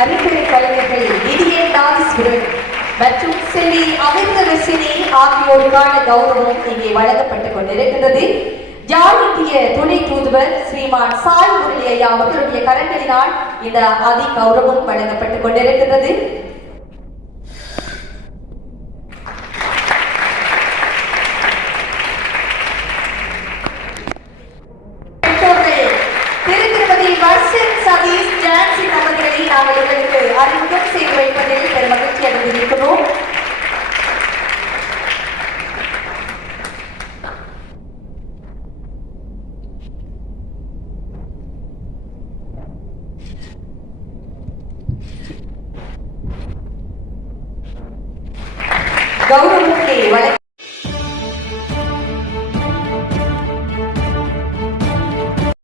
அறிவுரை கலைஞர்கள் நிதியன் தாதீஸ்வரன் மற்றும் செல்வி அமிர்த அமிர்தரசினி ஆகியோருக்கான கௌரவம் இங்கே வழங்கப்பட்டுக் கொண்டிருக்கின்றது. ஜார் இந்திய துணை தூதுவர் ஸ்ரீமான் சாய் முரளி ஐயா அவர்களுடைய கரங்களினால் இந்த அதி கௌரவம் வழங்கப்பட்டுக் கொண்டிருக்கின்றது. பெற்றோர்கள் திரு வர்ஷன் சதீஷ் கௌரவத்தை வழங்க